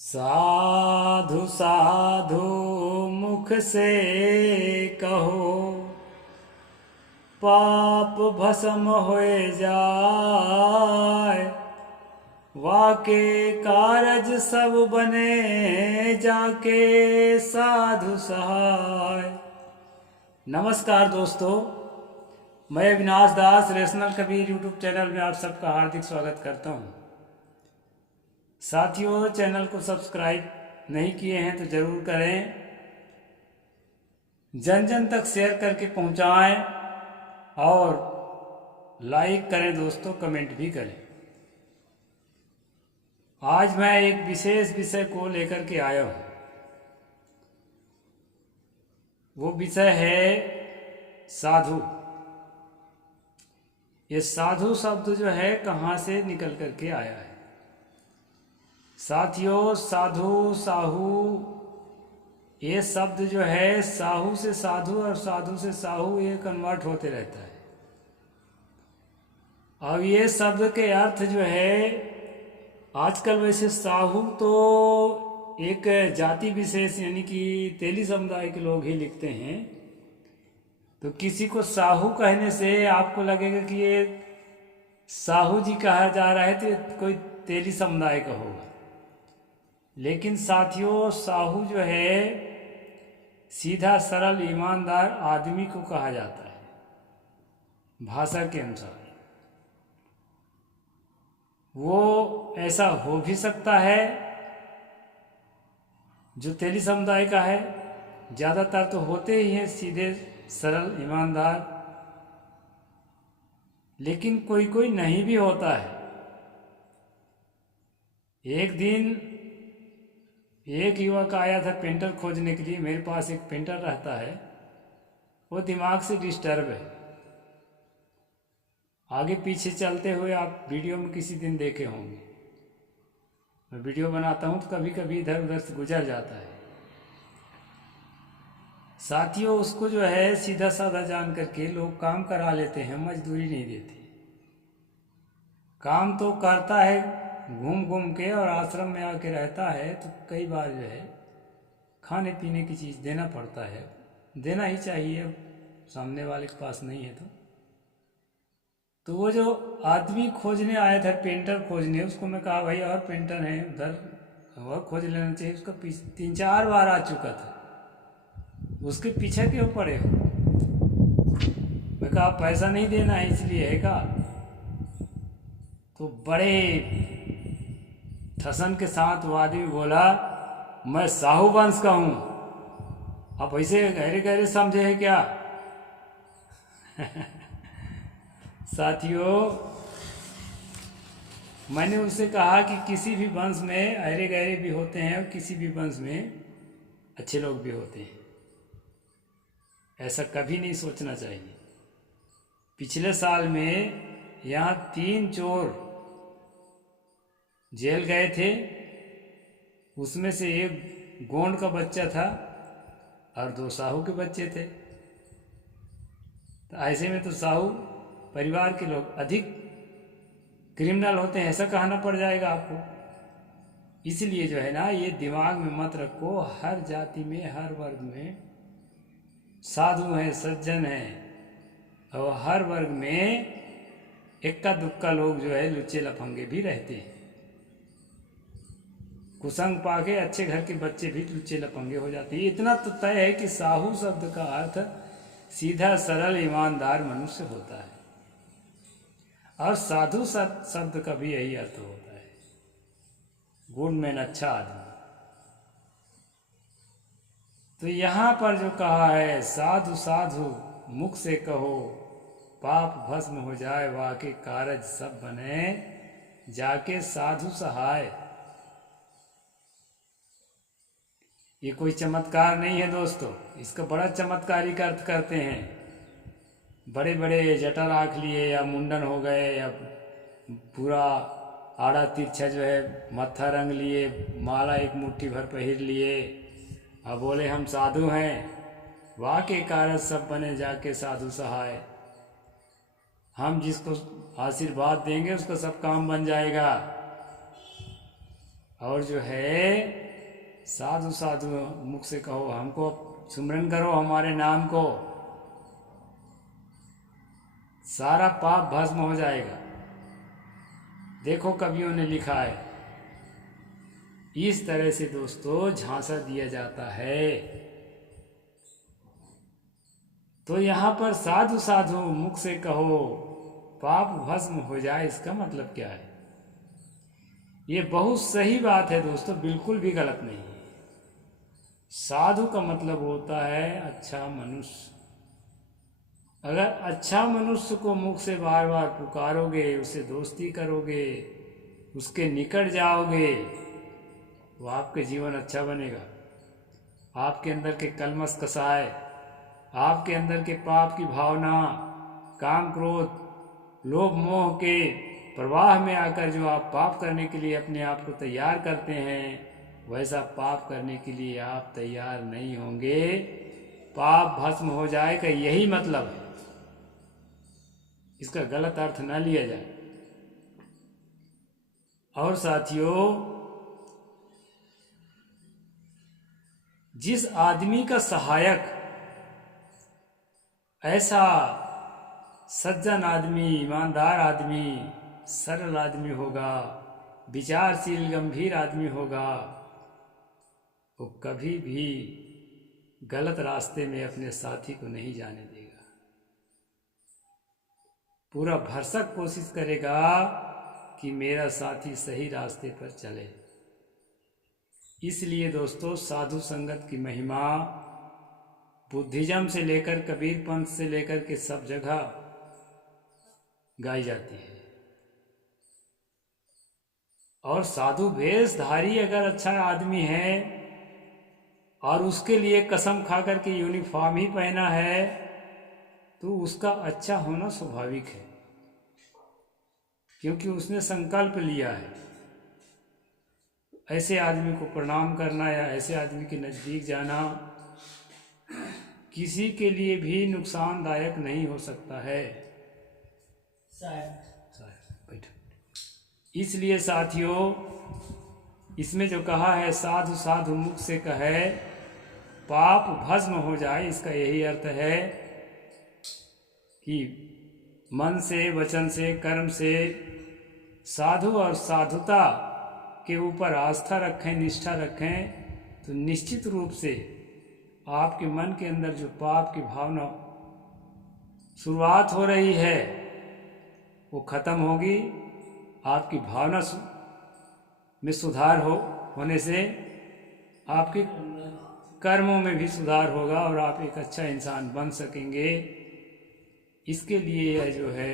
साधु साधु मुख से कहो, पाप भस्म होए जाए। वाके कारज सब बने, जाके साधु सहाय। नमस्कार दोस्तों, मैं अविनाश दास रेशनल कबीर यूट्यूब चैनल में आप सबका हार्दिक स्वागत करता हूँ। साथियों, चैनल को सब्सक्राइब नहीं किए हैं तो ज़रूर करें, जन जन तक शेयर करके पहुँचाएं और लाइक करें दोस्तों, कमेंट भी करें। आज मैं एक विशेष विषय को लेकर के आया हूँ। वो विषय है साधु। ये साधु शब्द जो है कहाँ से निकल करके आया है। साथियों, साधु साहू, ये शब्द जो है साहू से साधु और साधु से साहू ये कन्वर्ट होते रहता है। अब ये शब्द के अर्थ जो है, आजकल वैसे साहू तो एक जाति विशेष यानी कि तेली समुदाय के लोग ही लिखते हैं, तो किसी को साहू कहने से आपको लगेगा कि ये साहू जी कहा जा रहा है तो ये कोई तेली समुदाय का होगा। लेकिन साथियों, साहू जो है सीधा सरल ईमानदार आदमी को कहा जाता है भाषा के अनुसार। वो ऐसा हो भी सकता है जो तेली समुदाय का है, ज़्यादातर तो होते ही हैं सीधे सरल ईमानदार, लेकिन कोई कोई नहीं भी होता है। एक दिन एक युवक आया था पेंटर खोजने के लिए। मेरे पास एक पेंटर रहता है, वो दिमाग से डिस्टर्ब है। आगे पीछे चलते हुए आप वीडियो में किसी दिन देखे होंगे। मैं वीडियो बनाता हूँ तो कभी कभी इधर उधर से गुजर जाता है। साथियों, उसको जो है सीधा साधा जान करके लोग काम करा लेते हैं, मजदूरी नहीं देते। काम तो करता है घूम घूम के, और आश्रम में आके रहता है तो कई बार जो है खाने पीने की चीज़ देना पड़ता है। देना ही चाहिए, सामने वाले के पास नहीं है तो वो जो आदमी खोजने आया था, पेंटर खोजने, उसको मैं कहा भाई और पेंटर हैं उधर और खोज लेना चाहिए। उसका 3-4 बार आ चुका था, उसके पीछे क्यों पड़े हो? मैं कहा पैसा नहीं देना है इसलिए है का? तो बड़े ठसन के साथ वो आदमी बोला, मैं साहू वंश का हूँ। आप ऐसे गहरे गहरे समझे हैं क्या? साथियों, मैंने उनसे कहा कि किसी भी वंश में अहरे गहरे भी होते हैं और किसी भी वंश में अच्छे लोग भी होते हैं। ऐसा कभी नहीं सोचना चाहिए। पिछले साल में यहाँ 3 चोर जेल गए थे। उसमें से एक गोंड का बच्चा था और 2 साहू के बच्चे थे। तो ऐसे में तो साहू परिवार के लोग अधिक क्रिमिनल होते हैं, ऐसा कहना पड़ जाएगा आपको। इसलिए जो है ना, ये दिमाग में मत रखो, हर जाति में हर वर्ग में साधु हैं, सज्जन हैं, और हर वर्ग में इक्का दुक्का लोग जो है लुच्चे लफंगे भी रहते हैं। कुसंग पाके अच्छे घर के बच्चे भी लुच्चे लफंगे हो जाते हैं। इतना तो तय है कि साहू शब्द का अर्थ सीधा सरल ईमानदार मनुष्य होता है, और साधु शब्द का भी यही अर्थ होता है, गुडमैन, अच्छा आदमी। तो यहाँ पर जो कहा है, साधु साधु मुख से कहो, पाप भस्म हो जाए। वाके कारज सब बने, जाके साधु सहाय। ये कोई चमत्कार नहीं है दोस्तों, इसका बड़ा चमत्कारिक अर्थ करते हैं। बड़े बड़े जटा राख लिए, या मुंडन हो गए, या पूरा आड़ा तिरछा जो है मत्था रंग लिए, माला एक मुट्ठी भर पहिर लिए, अब बोले हम साधु हैं। वाके कारज सब बने, जाके साधु सहाय। हम जिसको आशीर्वाद देंगे उसका सब काम बन जाएगा। और जो है साधु साधु मुख से कहो, हमको सुमरन करो हमारे नाम को, सारा पाप भस्म हो जाएगा। देखो कवियों ने लिखा है, इस तरह से दोस्तों झांसा दिया जाता है। तो यहाँ पर साधु साधु मुख से कहो पाप भस्म हो जाए, इसका मतलब क्या है? ये बहुत सही बात है दोस्तों, बिल्कुल भी गलत नहीं है। साधु का मतलब होता है अच्छा मनुष्य। अगर अच्छा मनुष्य को मुख से बार बार पुकारोगे, उससे दोस्ती करोगे, उसके निकट जाओगे, वो आपके जीवन अच्छा बनेगा। आपके अंदर के कलमश कसाय, आपके अंदर के पाप की भावना, काम क्रोध लोभ मोह के प्रवाह में आकर जो आप पाप करने के लिए अपने आप को तैयार करते हैं, वैसा पाप करने के लिए आप तैयार नहीं होंगे। पाप भस्म हो जाएगा, यही मतलब है। इसका गलत अर्थ न लिया जाए। और साथियों, जिस आदमी का सहायक ऐसा सज्जन आदमी, ईमानदार आदमी, सरल आदमी होगा, विचारशील गंभीर आदमी होगा, वो कभी भी गलत रास्ते में अपने साथी को नहीं जाने देगा। पूरा भरसक कोशिश करेगा कि मेरा साथी सही रास्ते पर चले। इसलिए दोस्तों साधु संगत की महिमा बुद्धिज्म से लेकर कबीर पंथ से लेकर के सब जगह गाई जाती है। और साधु वेशधारी अगर अच्छा आदमी है और उसके लिए कसम खा कर के यूनिफॉर्म ही पहना है, तो उसका अच्छा होना स्वाभाविक है, क्योंकि उसने संकल्प लिया है। ऐसे आदमी को प्रणाम करना या ऐसे आदमी के नज़दीक जाना किसी के लिए भी नुकसानदायक नहीं हो सकता है। इसलिए साथियों, इसमें जो कहा है साधु साधु मुख से कहे पाप भस्म हो जाए, इसका यही अर्थ है कि मन से, वचन से, कर्म से साधु और साधुता के ऊपर आस्था रखें, निष्ठा रखें, तो निश्चित रूप से आपके मन के अंदर जो पाप की भावना शुरुआत हो रही है वो खत्म होगी। आपकी भावना में सुधार होने से आपके कर्मों में भी सुधार होगा और आप एक अच्छा इंसान बन सकेंगे। इसके लिए यह जो है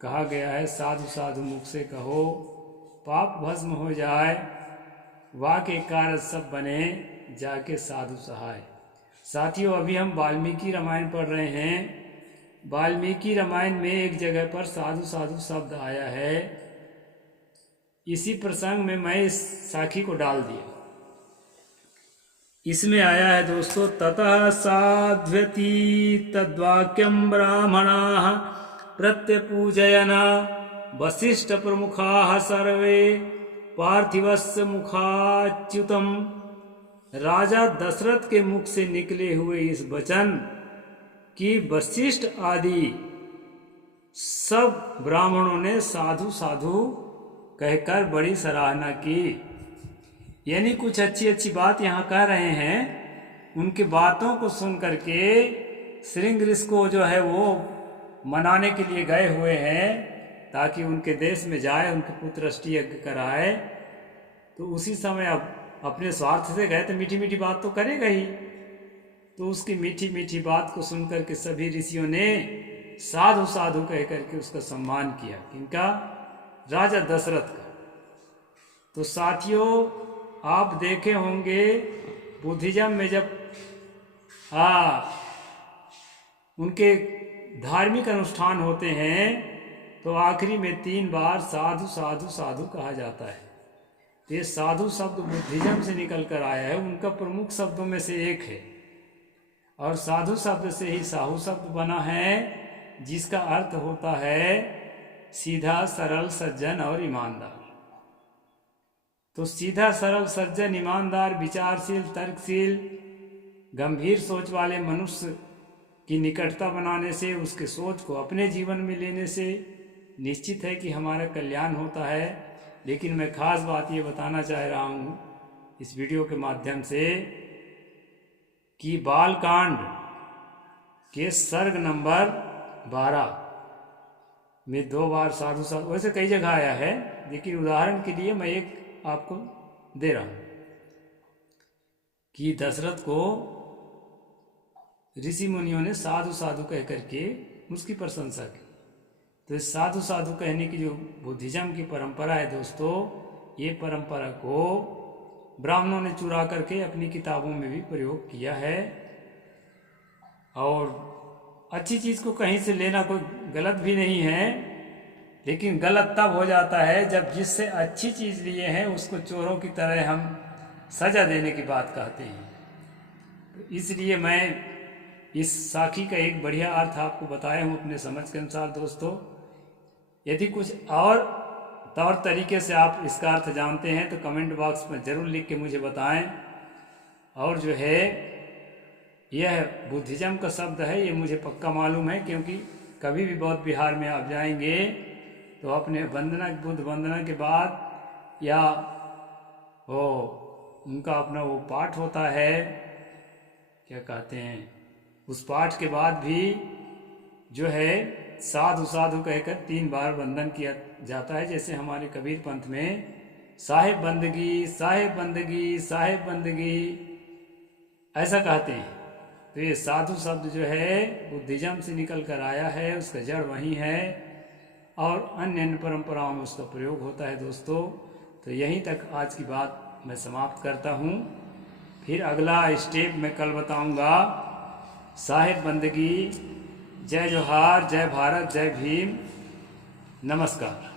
कहा गया है, साधु साधु मुख से कहो पाप भस्म हो जाए, वाके कारज सब बने जाके साधु सहाय। साथियों, अभी हम वाल्मीकि रामायण पढ़ रहे हैं। वाल्मीकि रामायण में एक जगह पर साधु साधु शब्द आया है। इसी प्रसंग में मैं इस साखी को डाल दिया। इसमें आया है दोस्तों, ततः साध्वती तद्वाक्यम ब्राह्मणाः प्रत्यपूजयन् वसिष्ठ प्रमुखाः सर्वे पार्थिवस्य मुखाच्युतम। राजा दशरथ के मुख से निकले हुए इस वचन कि वशिष्ठ आदि सब ब्राह्मणों ने साधु साधु कहकर बड़ी सराहना की। यानी कुछ अच्छी अच्छी बात यहाँ कह रहे हैं। उनकी बातों को सुन करके श्रृंग ऋषि को जो है वो मनाने के लिए गए हुए हैं ताकि उनके देश में जाए, उनके पुत्रष्टि यज्ञ कराए। तो उसी समय अब अपने स्वार्थ से गए तो मीठी मीठी बात तो करेगा ही। तो उसकी मीठी मीठी बात को सुनकर के सभी ऋषियों ने साधु साधु कह करके उसका सम्मान किया। किनका? राजा दशरथ का। तो साथियों, आप देखे होंगे बुद्धिज्म में जब उनके धार्मिक अनुष्ठान होते हैं तो आखिरी में 3 बार साधु साधु साधु कहा जाता है। ये साधु शब्द बुद्धिज्म से निकल कर आया है, उनका प्रमुख शब्दों में से एक है। और साधु शब्द से ही साहू शब्द बना है, जिसका अर्थ होता है सीधा, सरल, सज्जन और ईमानदार। तो सीधा सरल सज्जन ईमानदार विचारशील तर्कशील गंभीर सोच वाले मनुष्य की निकटता बनाने से, उसके सोच को अपने जीवन में लेने से निश्चित है कि हमारा कल्याण होता है। लेकिन मैं खास बात ये बताना चाह रहा हूँ इस वीडियो के माध्यम से कि बालकांड के सर्ग नंबर 12 में 2 बार साधु साधु, वैसे कई जगह आया है, लेकिन उदाहरण के लिए मैं एक आपको दे रहा हूं कि दशरथ को ऋषि मुनियों ने साधु साधु कह करके उसकी प्रशंसा की। तो इस साधु साधु कहने की जो बुद्धिज्म की परंपरा है दोस्तों, ये परंपरा को ब्राह्मणों ने चुरा करके अपनी किताबों में भी प्रयोग किया है। और अच्छी चीज़ को कहीं से लेना कोई गलत भी नहीं है, लेकिन गलत तब हो जाता है जब जिससे अच्छी चीज़ लिए हैं उसको चोरों की तरह हम सजा देने की बात कहते हैं। तो इसलिए मैं इस साखी का एक बढ़िया अर्थ आपको बताया हूँ अपने समझ के अनुसार दोस्तों। यदि कुछ और तौर तरीके से आप इसका अर्थ जानते हैं तो कमेंट बॉक्स में ज़रूर लिख के मुझे बताएं। और जो है यह बुद्धिज्म का शब्द है, ये मुझे पक्का मालूम है, क्योंकि कभी भी बौद्ध विहार में आप जाएंगे तो अपने वंदना बुद्ध वंदना के बाद या वो उनका अपना वो पाठ होता है, क्या कहते हैं, उस पाठ के बाद भी जो है साधु साधु कहकर 3 बार वंदन किया जाता है। जैसे हमारे कबीर पंथ में साहिब बंदगी साहिब बंदगी साहिब बंदगी ऐसा कहते हैं। तो ये साधु शब्द जो है बुद्धिज्म से निकल कर आया है, उसका जड़ वही है और अन्य अन्य परंपराओं में उसका प्रयोग होता है दोस्तों। तो यहीं तक आज की बात मैं समाप्त करता हूँ। फिर अगला स्टेप मैं कल बताऊँगा। साहिब बंदगी, जय जोहार, जय भारत, जय भीम, नमस्कार।